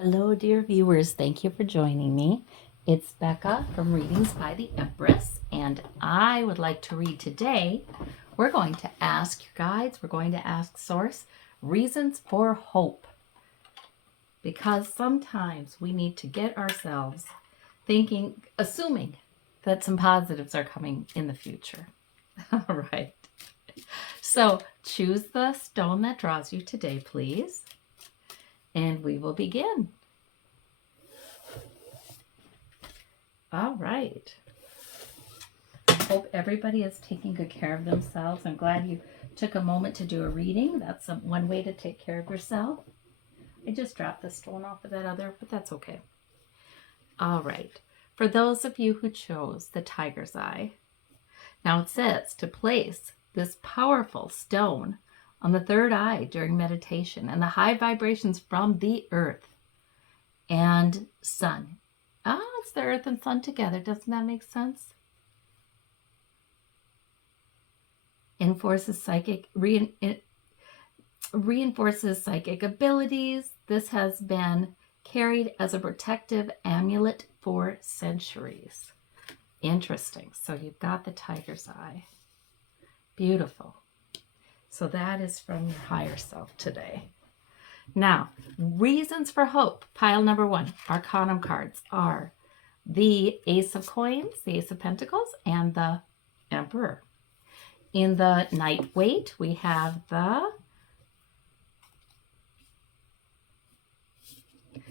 Hello, dear viewers. Thank you for joining me. It's Becca from Readings by the Empress, and I would like to read today. We're going to ask your guides, we're going to ask Source, reasons for hope. Because sometimes we need to get ourselves thinking, assuming that some positives are coming in the future. All right. So choose the stone that draws you today, please. And we will begin. All right. I hope everybody is taking good care of themselves. I'm glad you took a moment to do a reading. That's one way to take care of yourself. I just dropped the stone off of that other, but that's okay. All right. For those of you who chose the tiger's eye, now it says to place this powerful stone on the third eye during meditation and the high vibrations from the earth and sun. It's the earth and sun together. Doesn't that make sense? Reinforces psychic abilities. This has been carried as a protective amulet for centuries. Interesting. So you've got the tiger's eye. Beautiful. So that is from your higher self today. Now, reasons for hope. Pile number 1. Arcanum cards are the Ace of Coins, the Ace of Pentacles, and the Emperor. In the Night Waite, we have the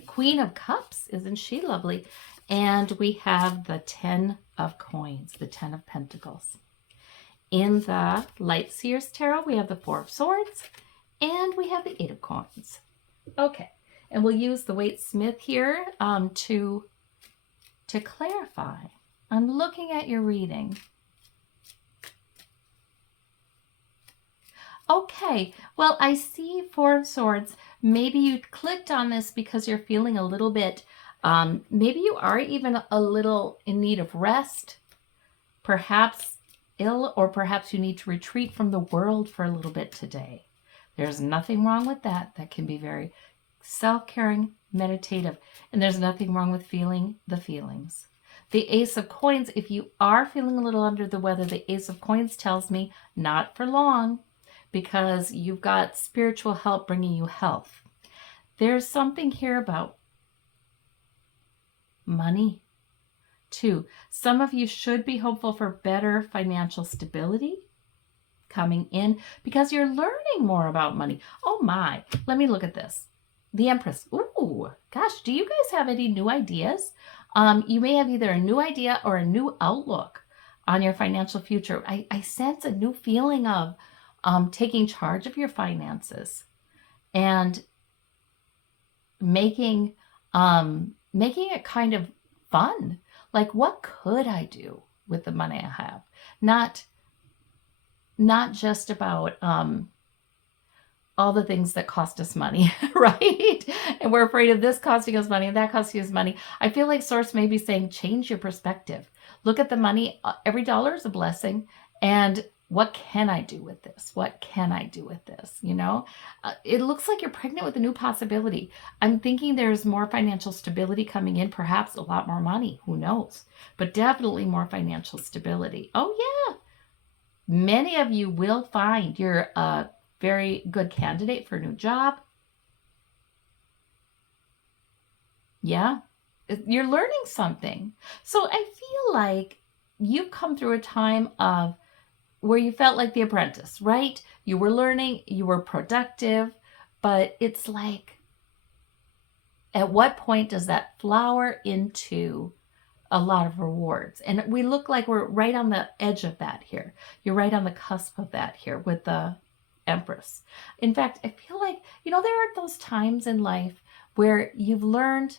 Queen of Cups. Isn't she lovely? And we have the 10 of Coins, the 10 of Pentacles. In the Light Seers Tarot, we have the 4 of Swords, and we have the 8 of Coins. Okay, and we'll use the Waite Smith here to clarify. I'm looking at your reading. Okay, well, I see 4 of Swords. Maybe you clicked on this because you're feeling a little bit, maybe you are even a little in need of rest, perhaps ill, or perhaps you need to retreat from the world for a little bit today. There's nothing wrong with that. That can be very self-caring, meditative, and there's nothing wrong with feeling the feelings. The Ace of Coins, if you are feeling a little under the weather, the Ace of Coins tells me not for long, because you've got spiritual help bringing you health. There's something here about money, too. Some of you should be hopeful for better financial stability coming in because you're learning more about money. Oh my, let me look at this. The Empress. Ooh, gosh, do you guys have any new ideas? You may have either a new idea or a new outlook on your financial future. I sense a new feeling of taking charge of your finances and making it kind of fun. Like, what could I do with the money I have? Not just about all the things that cost us money, right? And we're afraid of this costing us money and that costing us money. I feel like Source may be saying, change your perspective. Look at the money. Every dollar is a blessing. And what can I do with this? What can I do with this? You know, it looks like you're pregnant with a new possibility. I'm thinking there's more financial stability coming in, perhaps a lot more money. Who knows? But definitely more financial stability. Oh, yeah. Many of you will find you're a very good candidate for a new job. Yeah, you're learning something. So I feel like you've come through a time of where you felt like the apprentice, right? You were learning, you were productive, but it's like, at what point does that flower into a lot of rewards? And we look like we're right on the edge of that here. You're right on the cusp of that here with the Empress. In fact, I feel like, there are those times in life where you've learned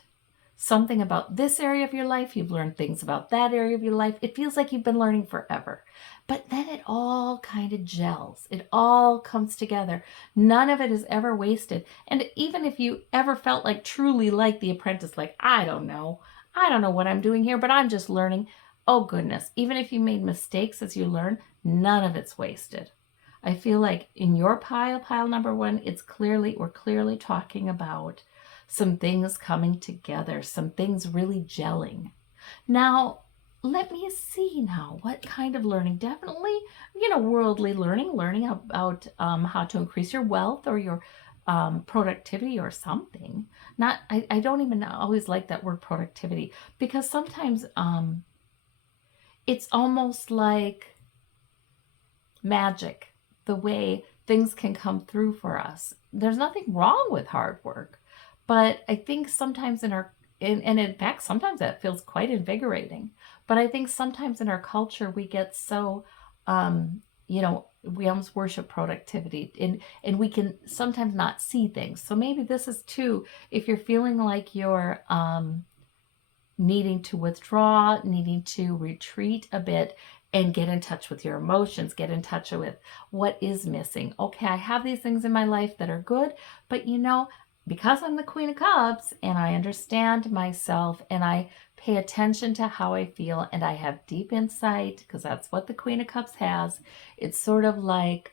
something about this area of your life, you've learned things about that area of your life. It feels like you've been learning forever. But then it all kind of gels. It all comes together. None of it is ever wasted. And even if you ever felt like truly like the apprentice, like, I don't know what I'm doing here, but I'm just learning. Oh goodness, even if you made mistakes as you learn, none of it's wasted. I feel like in your pile number 1, we're clearly talking about some things coming together, some things really gelling. Now, let me see now, what kind of learning? Definitely, worldly learning about how to increase your wealth or your productivity or something. Not, I don't even always like that word productivity, because sometimes it's almost like magic, the way things can come through for us. There's nothing wrong with hard work, but I think sometimes and in fact, sometimes that feels quite invigorating. But I think sometimes in our culture, we get so, we almost worship productivity, and we can sometimes not see things. So maybe this is too, if you're feeling like you're needing to withdraw, needing to retreat a bit, and get in touch with your emotions, get in touch with what is missing. Okay, I have these things in my life that are good, but because I'm the Queen of Cups and I understand myself and I pay attention to how I feel and I have deep insight, because that's what the Queen of Cups has, it's sort of like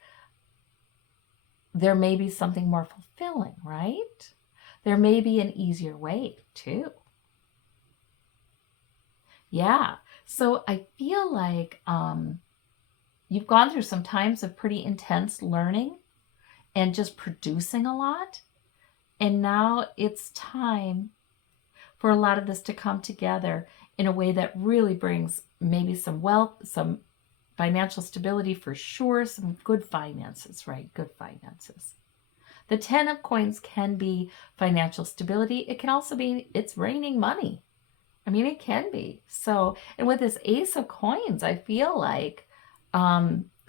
there may be something more fulfilling, right? There may be an easier way too. Yeah. So I feel like you've gone through some times of pretty intense learning and just producing a lot. And now it's time for a lot of this to come together in a way that really brings maybe some wealth, some financial stability for sure, some good finances, right? Good finances. The 10 of Coins can be financial stability. It can also be it's raining money. I mean, it can be. So, and with this Ace of Coins, I feel like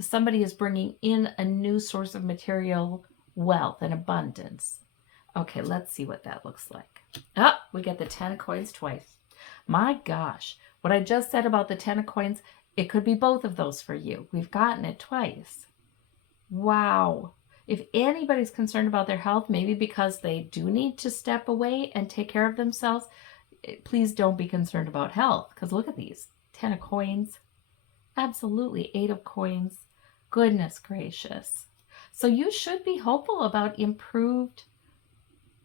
somebody is bringing in a new source of material wealth and abundance. Okay, let's see what that looks like. Oh, we get the 10 of Coins twice. My gosh, what I just said about the 10 of Coins, it could be both of those for you. We've gotten it twice. Wow. If anybody's concerned about their health, maybe because they do need to step away and take care of themselves, please don't be concerned about health, because look at these. 10 of Coins. Absolutely. 8 of Coins. Goodness gracious. So you should be hopeful about improved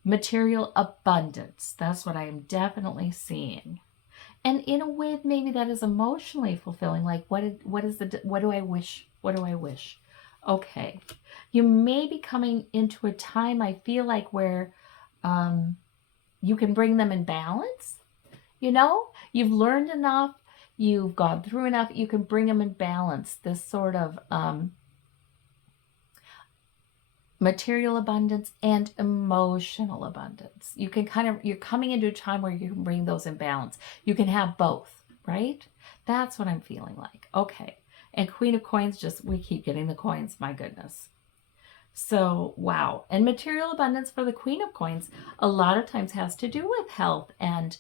material abundance. That's what I am definitely seeing. And in a way, maybe that is emotionally fulfilling. Like, what do I wish? What do I wish? Okay. You may be coming into a time, I feel like, where you can bring them in balance. You've learned enough, you've gone through enough, you can bring them in balance. This sort of material abundance and emotional abundance. You're coming into a time where you can bring those in balance. You can have both, right? That's what I'm feeling like. Okay. And Queen of Coins, we keep getting the coins, my goodness. So, wow. And material abundance for the Queen of Coins a lot of times has to do with health and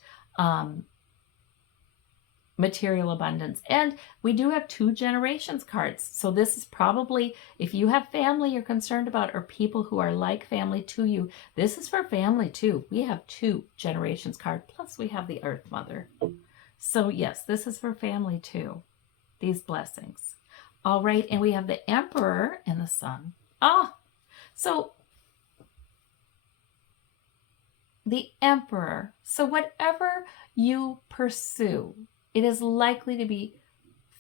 material abundance. And we do have 2 generations cards. So this is probably, if you have family you're concerned about or people who are like family to you, this is for family too. We have 2 generations card, plus we have the Earth Mother. So yes, this is for family too, these blessings. All right, and we have the Emperor and the Sun. So the Emperor. So whatever you pursue, it is likely to be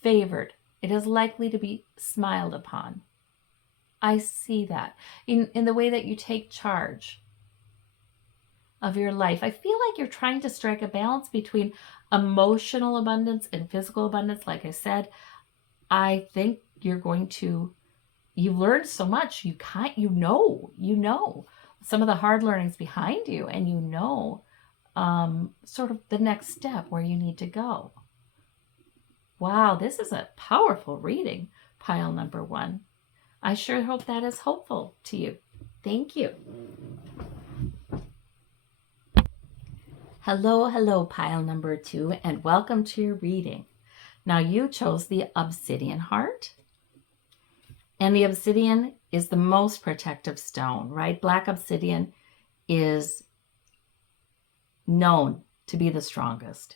favored. It is likely to be smiled upon. I see that in the way that you take charge of your life. I feel like you're trying to strike a balance between emotional abundance and physical abundance. Like I said, I think you've learned so much. You know some of the hard learnings behind you, and sort of the next step where you need to go. Wow, this is a powerful reading, pile number 1. I sure hope that is hopeful to you. Thank you. Hello, pile number 2, and welcome to your reading. Now, you chose the Obsidian Heart, and the Obsidian is the most protective stone, right? Black Obsidian is known to be the strongest.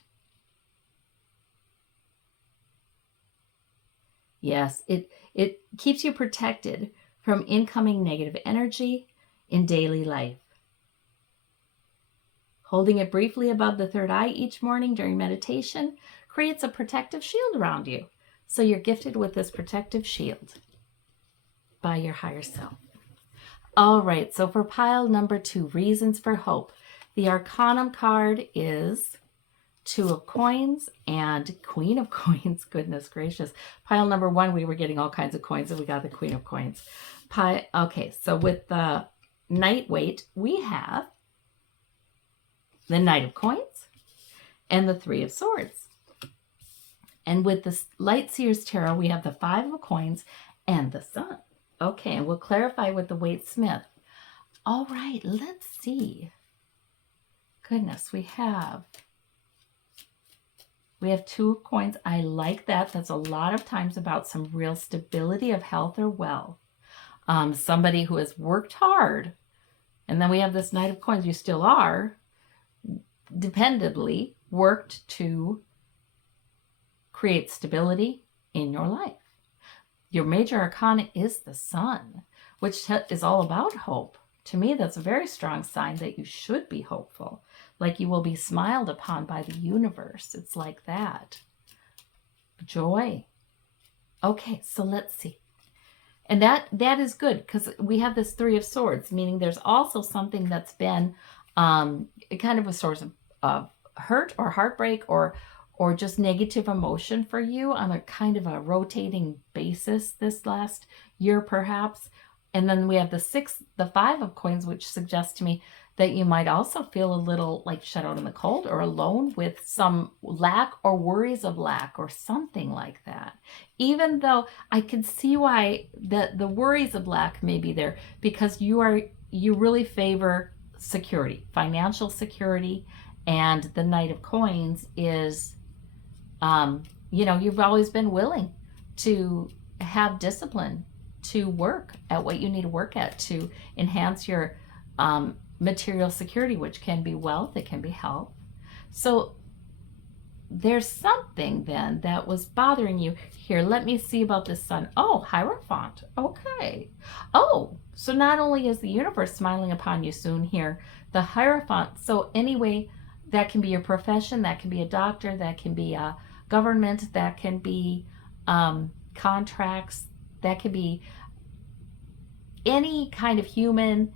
Yes, it keeps you protected from incoming negative energy in daily life. Holding it briefly above the third eye each morning during meditation creates a protective shield around you. So you're gifted with this protective shield by your higher self. All right, so for pile number 2, reasons for hope. The Arcanum card is Two of Coins and Queen of Coins. Goodness gracious. Pile number 1, we were getting all kinds of coins, and we got the Queen of Coins. Okay, so with the Knight Waite, we have the Knight of Coins and the Three of Swords. And with the Light Seers Tarot, we have the Five of Coins and the Sun. Okay, and we'll clarify with the Waite Smith. All right, let's see. Goodness, we have Two of Coins. I like that. That's a lot of times about some real stability of health or wealth. Somebody who has worked hard. And then we have this Knight of Coins. You still are dependably worked to create stability in your life. Your major arcana is the Sun, which is all about hope. To me, that's a very strong sign that you should be hopeful, like you will be smiled upon by the universe. It's like that. Joy. Okay, so let's see. And that is good because we have this Three of Swords, meaning there's also something that's been kind of a source of hurt or heartbreak or just negative emotion for you on a kind of a rotating basis this last year, perhaps. And then we have the Five of Coins, which suggests to me that you might also feel a little like shut out in the cold or alone with some lack or worries of lack or something like that. Even though I can see why the worries of lack may be there, because you really favor security, financial security, and the Knight of Coins is, you've always been willing to have discipline, to work at what you need to work at to enhance your material security, which can be wealth, it can be health. So there's something then that was bothering you. Here, let me see about this Sun. Oh, Hierophant. Okay. Oh, so not only is the universe smiling upon you soon here, the Hierophant. So anyway, that can be your profession, that can be a doctor, that can be a government, that can be contracts, that can be any kind of human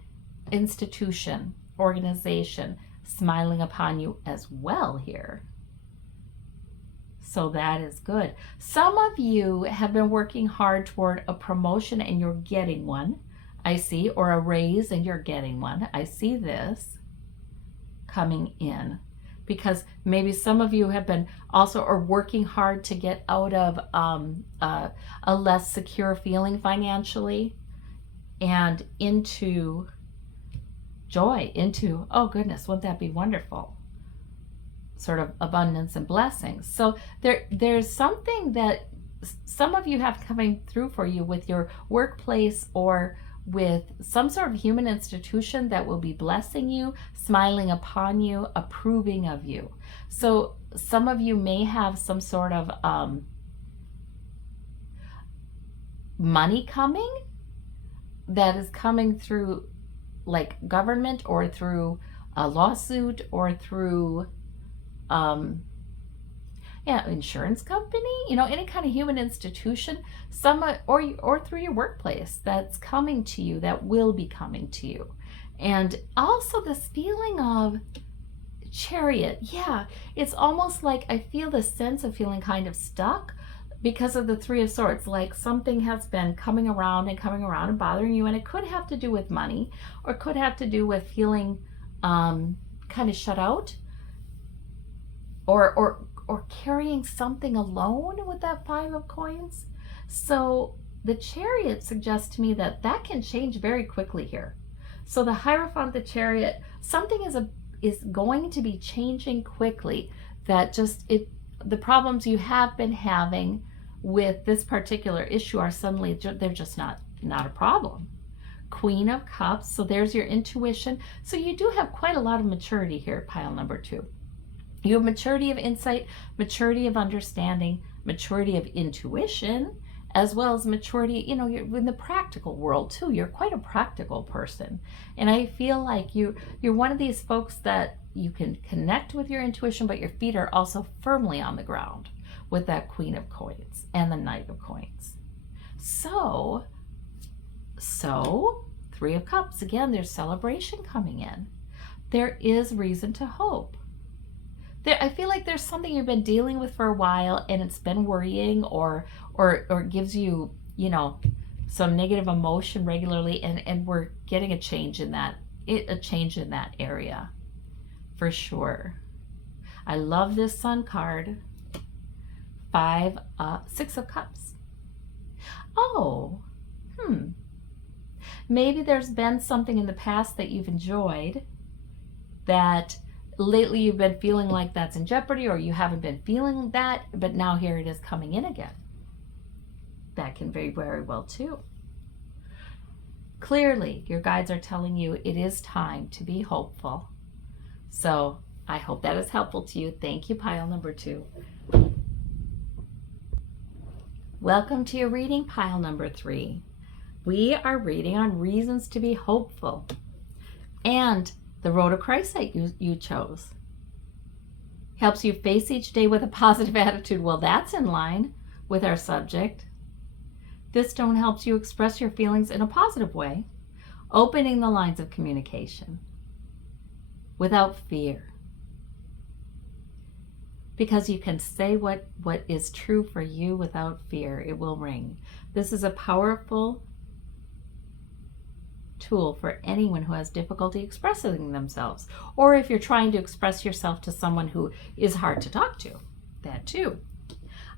institution, organization smiling upon you as well here. So that is good. Some of you have been working hard toward a promotion and you're getting one, I see, or a raise and you're getting one. I see this coming in because maybe some of you have been also are working hard to get out of a less secure feeling financially and into joy, into, oh goodness, wouldn't that be wonderful? Sort of abundance and blessings. So there's something that some of you have coming through for you with your workplace or with some sort of human institution that will be blessing you, smiling upon you, approving of you. So some of you may have some sort of money coming that is coming through like government or through a lawsuit or through insurance company, any kind of human institution, or through your workplace that's coming to you, that will be coming to you. And also this feeling of Chariot. Yeah, it's almost like I feel the sense of feeling kind of stuck because of the Three of Swords, like something has been coming around and bothering you, and it could have to do with money or could have to do with feeling kind of shut out or carrying something alone with that Five of Coins. So the Chariot suggests to me that can change very quickly here. So the Hierophant, the Chariot, something is going to be changing quickly, that the problems you have been having with this particular issue are suddenly, they're just not a problem. Queen of Cups, so there's your intuition. So you do have quite a lot of maturity here, pile number 2. You have maturity of insight, maturity of understanding, maturity of intuition, as well as maturity, you're in the practical world too. You're quite a practical person. And I feel like you're one of these folks that, you can connect with your intuition, but your feet are also firmly on the ground with that Queen of Coins and the Knight of Coins. So Three of Cups, again, there's celebration coming in. There is reason to hope. I feel like there's something you've been dealing with for a while, and it's been worrying or gives you, some negative emotion regularly, and we're getting a change in that area for sure. I love this Sun card. 6 of Cups. Oh, maybe there's been something in the past that you've enjoyed that lately you've been feeling like that's in jeopardy, or you haven't been feeling that, but now here it is coming in again. That can very, very well too. Clearly, your guides are telling you it is time to be hopeful. So I hope that is helpful to you. Thank you, pile number 2. Welcome to your reading, pile number 3. We are reading on reasons to be hopeful. And the Rhodocrisite you chose helps you face each day with a positive attitude. Well, that's in line with our subject. This stone helps you express your feelings in a positive way, opening the lines of communication without fear. Because you can say what is true for you without fear. It will ring. This is a powerful tool for anyone who has difficulty expressing themselves, or if you're trying to express yourself to someone who is hard to talk to, that too.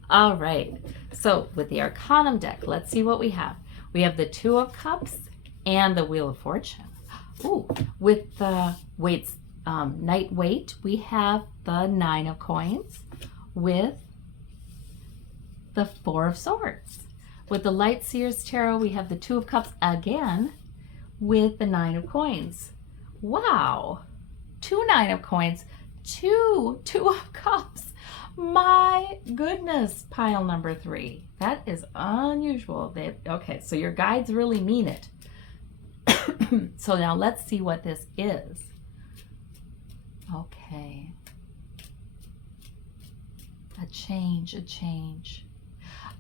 All right, so with the Arcanum deck, let's see what we have. We have the Two of Cups and the Wheel of Fortune. Ooh, with the Knight Waite, we have the 9 of Coins with the 4 of Swords. With the Light Seers Tarot, we have the 2 of Cups again with the 9 of Coins. Wow, 2 9 of Coins, 2 of Cups. My goodness, pile number 3. That is unusual. Okay, so your guides really mean it. So now let's see what this is. Okay. A change.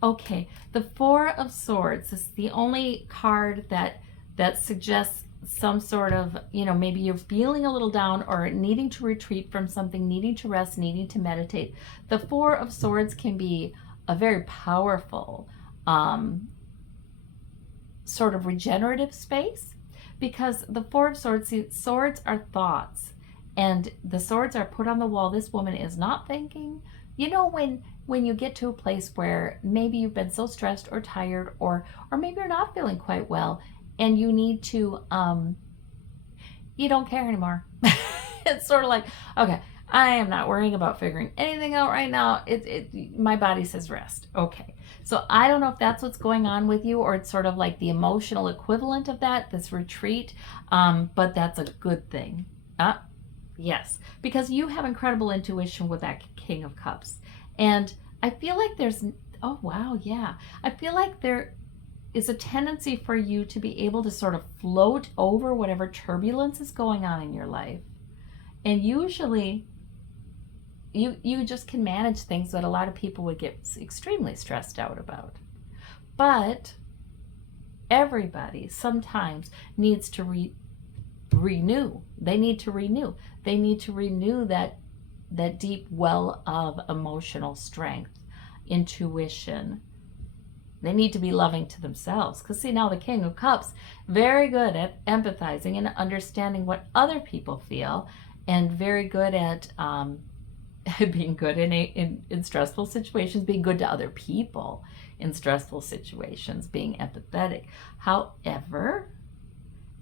Okay, the 4 of Swords is the only card that suggests some sort of, maybe you're feeling a little down or needing to retreat from something, needing to rest, needing to meditate. The 4 of Swords can be a very powerful sort of regenerative space, because the 4 of Swords, swords are thoughts, and the swords are put on the wall. This woman is not thinking. When you get to a place where maybe you've been so stressed or tired, or maybe you're not feeling quite well, and you need to, you don't care anymore. It's sort of like, okay, I am not worrying about figuring anything out right now. My body says rest. Okay. So I don't know if that's what's going on with you, or it's sort of like the emotional equivalent of that, this retreat. But that's a good thing. Yes, because you have incredible intuition with that King of Cups. And I feel like oh wow, yeah. I feel like there is a tendency for you to be able to sort of float over whatever turbulence is going on in your life. And usually you just can manage things that a lot of people would get extremely stressed out about. But everybody sometimes needs to renew. They need to renew. They need to renew that deep well of emotional strength, intuition. They need to be loving to themselves. Because see, now the King of Cups, very good at empathizing and understanding what other people feel, and very good at being good in stressful situations, being good to other people in stressful situations, being empathetic. However,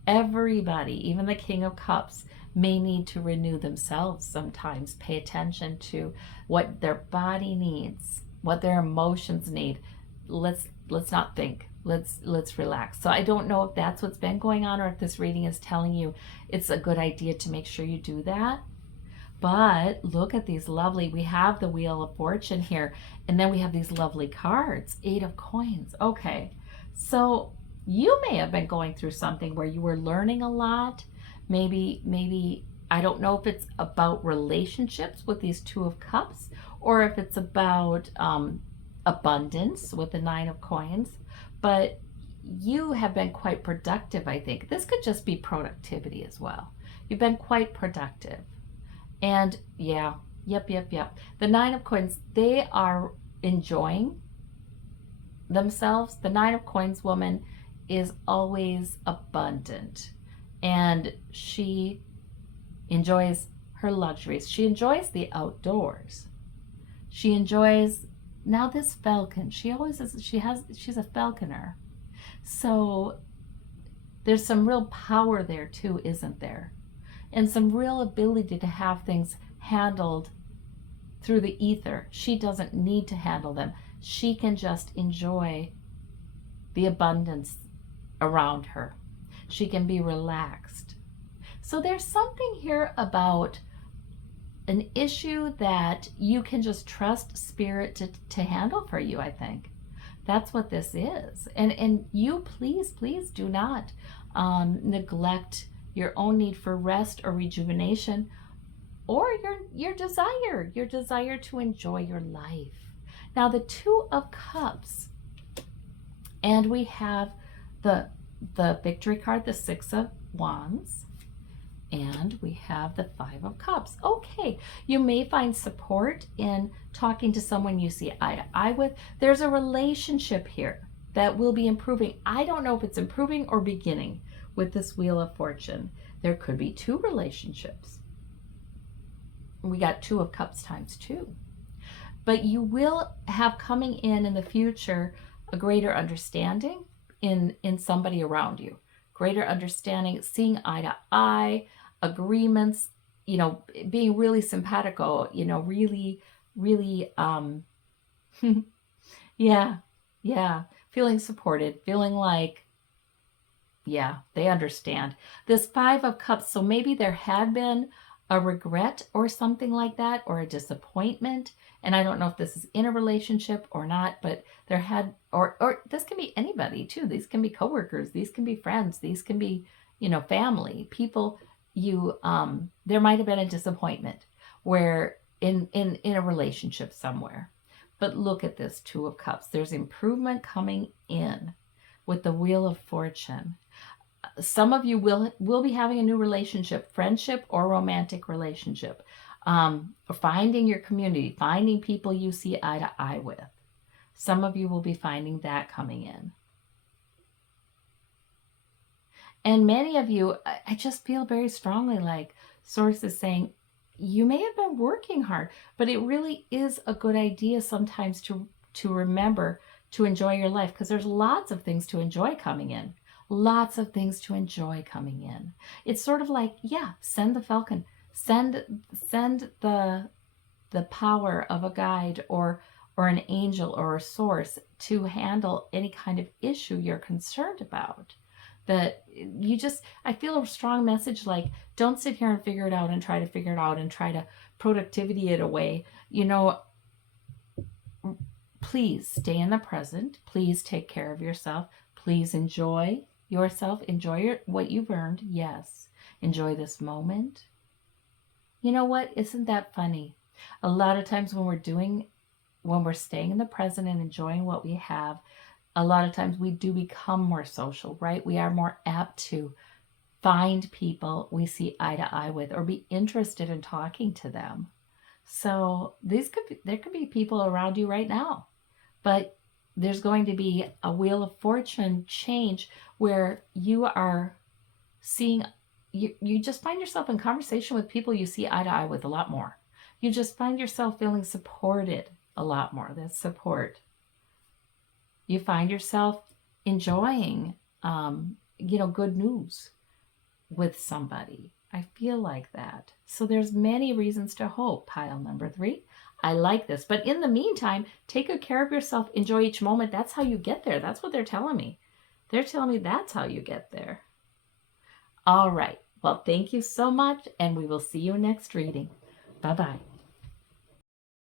everybody, even the King of Cups, may need to renew themselves sometimes, pay attention to what their body needs, what their emotions need. Let's not think. Let's relax. So I don't know if that's what's been going on, or if this reading is telling you it's a good idea to make sure you do that. But look at these lovely, we have the Wheel of Fortune here, and then we have these lovely cards, 8 of Coins. Okay, so you may have been going through something where you were learning a lot. Maybe I don't know if it's about relationships with these Two of Cups, or if it's about abundance with the Nine of Coins, but you have been quite productive, I think. This could just be productivity as well. You've been quite productive. And yeah, yep. The Nine of Coins, they are enjoying themselves. The Nine of Coins woman is always abundant, and she enjoys her luxuries. She enjoys the outdoors. She enjoys now this falcon. She always is. She's a falconer. So there's some real power there too, isn't there? And some real ability to have things handled through the ether. She doesn't need to handle them. She can just enjoy the abundance around her. She can be relaxed. So there's something here about an issue that you can just trust spirit to handle for you, I think. That's what this is. And you please do not neglect your own need for rest or rejuvenation, or your desire to enjoy your life. Now the Two of Cups, and we have the victory card, the Six of Wands, and we have the Five of Cups. Okay, you may find support in talking to someone you see eye to eye with. There's a relationship here that will be improving. I don't know if it's improving or beginning with this Wheel of Fortune. There could be two relationships. We got Two of Cups times two. But you will have coming in the future a greater understanding in somebody around you. Greater understanding, seeing eye to eye, agreements, being really simpatico, really, yeah, feeling supported, feeling like, yeah, they understand. This Five of Cups, so maybe there had been a regret or something like that, or a disappointment. And I don't know if this is in a relationship or not, but there had, or this can be anybody too. These can be coworkers, these can be friends, these can be, family, people. There might have been a disappointment where in a relationship somewhere. But look at this Two of Cups. There's improvement coming in with the Wheel of Fortune. Some of you will be having a new relationship, friendship or romantic relationship. Finding your community, finding people you see eye to eye with. Some of you will be finding that coming in. And many of you, I just feel very strongly like Source is saying, you may have been working hard, but it really is a good idea sometimes to remember to enjoy your life, because there's lots of things to enjoy coming in. Lots of things to enjoy coming in. It's sort of like, yeah, send the falcon. Send the power of a guide or an angel or a source to handle any kind of issue you're concerned about. That I feel a strong message like, don't sit here and figure it out and try to figure it out and try to productivity it away. Please stay in the present. Please take care of yourself. Please enjoy yourself. Enjoy what you've earned. Yes. Enjoy this moment. You know what? Isn't that funny? A lot of times when we're staying in the present and enjoying what we have, a lot of times we do become more social, right? We are more apt to find people we see eye to eye with or be interested in talking to them. So there could be people around you right now, but there's going to be a Wheel of Fortune change where you are seeing, you just find yourself in conversation with people you see eye to eye with a lot more. You just find yourself feeling supported a lot more. That's support. You find yourself enjoying, good news with somebody. I feel like that. So there's many reasons to hope, pile number 3. I like this. But in the meantime, take good care of yourself. Enjoy each moment. That's how you get there. That's what they're telling me. They're telling me that's how you get there. All right. Well, thank you so much, and we will see you next reading. Bye-bye.